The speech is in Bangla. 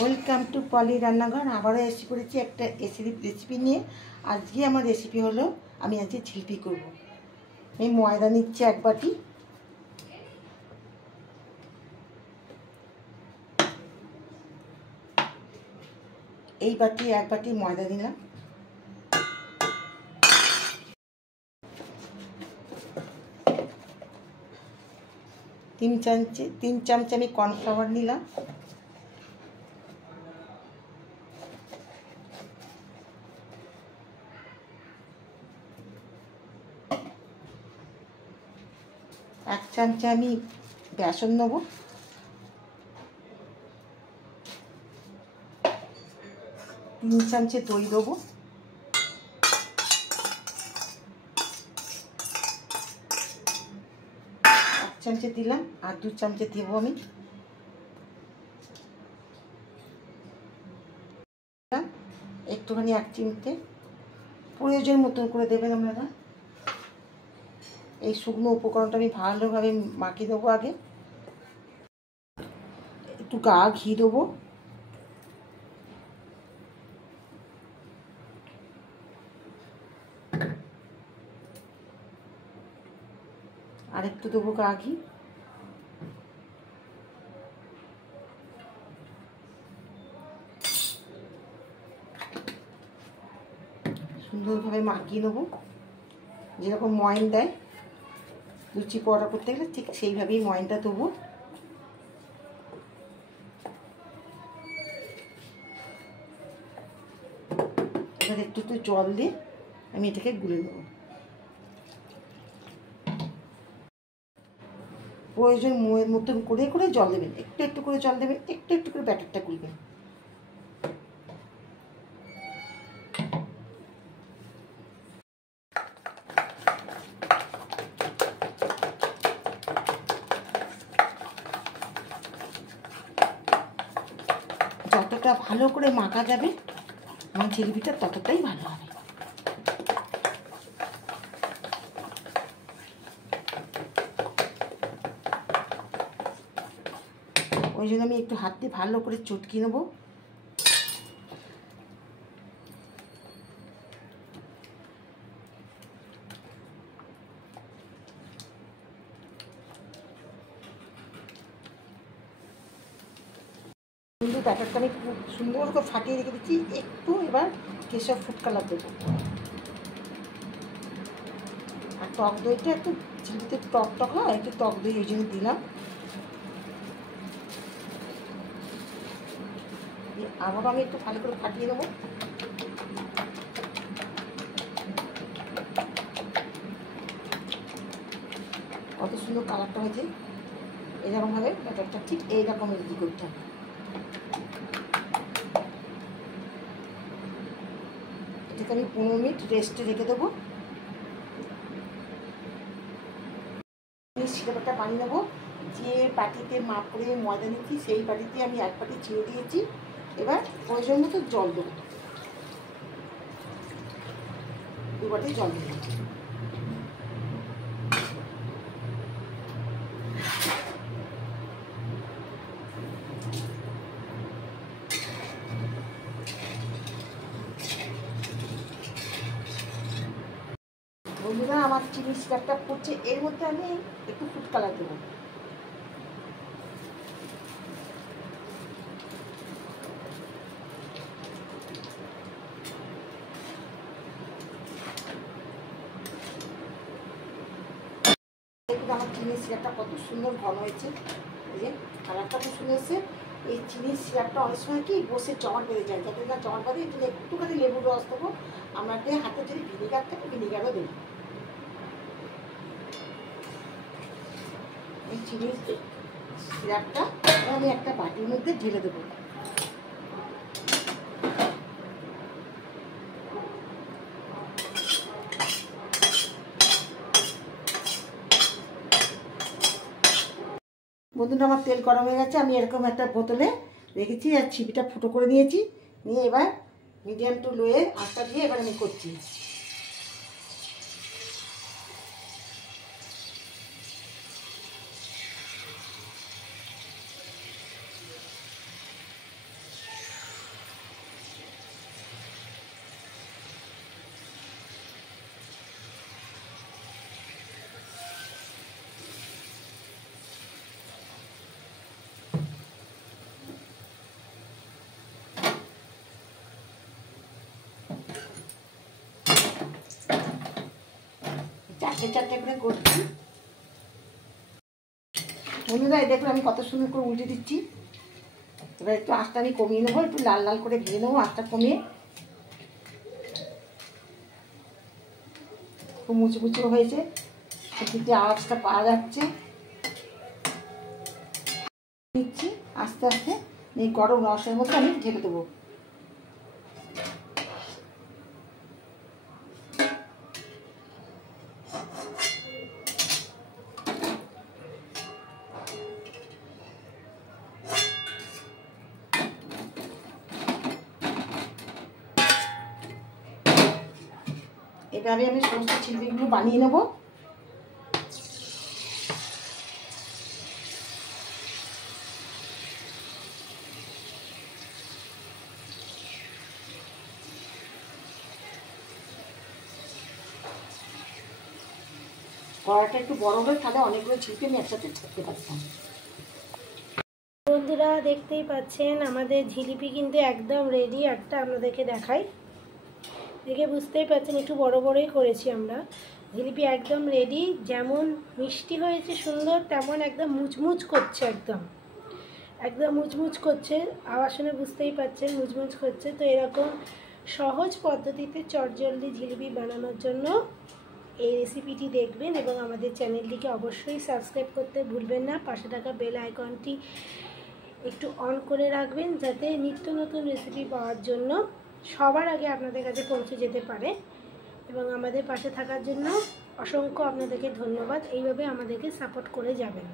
ওয়েলকাম টু পলি রান্নাঘর। আবারও এসে পড়েছি একটা রেসিপি নিয়ে। আজকে আমার রেসিপি হলো, আমি আজকে ঝিলপি করব। আমি ময়দা নিচ্ছি 1 বাটি, এই বাটি 1 বাটি ময়দা দিলাম, তিন চামচ আমি কর্নফ্লাওয়ার নিলাম, এক চামচ আমি বেসন নেব, 3 চামচে দই দেবো, 1 চামচে দিলাম, আর 2 চামচে দেবো আমি। একটুখানি 1 চিমটে প্রয়োজন মতন করে দেবেন আপনারা। এই শুকনো উপকরণটা আমি ভালোভাবে মাখিয়ে দেবো। আগে একটু ঘি দেবো, আর একটু দেবো ঘি, সুন্দরভাবে মাখিয়ে নেবো। যেরকম ময়ন দেয় লুচি পরোটা করতে গেলে, ঠিক সেইভাবেই ময়নটা দেবো। এবার একটু জল দিয়ে আমি এটাকে গুলে নেব। প্রয়োজন মতন করে করে জল দেবেন, একটু একটু করে জল দেবেন, একটু একটু করে ব্যাটারটা গুলবেন। যতটা ভালো করে মাখা যাবে আমার জিলিপিটা ততটাই ভালো হবে। ওই জন্য আমি একটু হাত দিয়ে ভালো করে চটকে নেবো। সুন্দর ব্যাটারটা আমি খুব সুন্দর করে ফাটিয়ে রেখে দিচ্ছি। একটু এবার কেশর ফুড কালার দেবো, আর টক দইটা একটু জিলিপিতে টক টক হয়, একটু টক দই ওই জন্য দিলাম। আবার আমি একটু ভালো করে ফাটিয়ে দেবো। কত সুন্দর কালারটা হয়েছে। এরকমভাবে ব্যাটারটা ঠিক এইরকম রেডি করতে হবে। এটাকে আমি 15 মিনিট রেস্টে রেখে দেবো। সিরাপটা বানিয়ে নেবো। যে বাটিতে মাপ করে ময়দা নিচ্ছি সেই বাটিতে আমি 1 বাটি চিনি দিয়েছি। এবার প্রয়োজন মতো জল দেবো, 2 বাটি জল দেবো। বন্ধুরা, আমার চিনি সিরাপটা পড়ছে, এর মধ্যে আমি একটু ফুড কালার দেবো। দেখুন আমার চিনির সিরাপটা কত সুন্দর ঘন হয়েছে, এই যে কালারটা খুব সুন্দর এসেছে। এই চিনির সিরাপটা অনেক সময় কি বসে চট বেঁধে যায়, যাতে না চট বাঁধে একটুখানি লেবুর রস দেবো। আমাকে হাতে যদি ভিনিগার থাকে ভিনিগারও দেবো। এই চিনির সিরাপটা আমি একটা বাটির মধ্যে ঢেলে দেবো। বন্ধুরা, আমার তেল গরম হয়ে গেছে। আমি এরকম একটা বোতলে রেখেছি আর ছিপিটা ফুটো করে নিয়েছি। নিয়ে এবার মিডিয়াম টু লোয়ে আঁচটা দিয়ে এবার আমি করছি। চারটে চারটে করে করছি। বন্ধুরা দেখুন আমি কত সুন্দর করে উল্টে দিচ্ছি। এবার একটু আঁচটা আমি কমিয়ে নেবো, একটু লাল লাল করে ভেজে নেবো আঁচটা কমিয়ে। খুব মুচমুচে হয়েছে, সেটিতে আওয়াজটা পাওয়া যাচ্ছে। দিচ্ছি আস্তে আস্তে, এই গরম রসের মধ্যে আমি ঢেলে দেবো। এভাবে আমি সমস্ত চিংড়িগুলো বানিয়ে নেবো। কড়াটা একটু বড় হলে তাহলে অনেকগুলো ঝিলপি আমি একসাথে করতে পারতাম। বন্ধুরা দেখতেই পাচ্ছেন আমাদের জিলিপি কিন্তু একদম রেডি। একটা আপনাদেরকে দেখাই, দেখে বুঝতেই পাচ্ছেন একটু বড় বড়ই করেছি আমরা। জিলিপি একদম রেডি, যেমন মিষ্টি হয়েছে সুন্দর, তেমন একদম মুচমুচ করছে, একদম একদম মুচমুচ করছে। আওয়াজ শুনে বুঝতেই পাচ্ছেন মুচমুচ করছে। তো এরকম সহজ পদ্ধতিতে চটজলদি জিলিপি বানানোর জন্য এই রেসিপিটি দেখবেন এবং আমাদের চ্যানেলটিকে অবশ্যই সাবস্ক্রাইব করতে ভুলবেন না। পাশে থাকা বেল আইকনটি একটু অন করে রাখবেন, যাতে নিত্য নতুন রেসিপি পাওয়ার জন্য সবার আগে আপনাদের কাছে পৌঁছে যেতে পারে। এবং আমাদের পাশে থাকার জন্য অসংখ্য আপনাদেরকে ধন্যবাদ। এইভাবে আমাদেরকে সাপোর্ট করে যাবেন।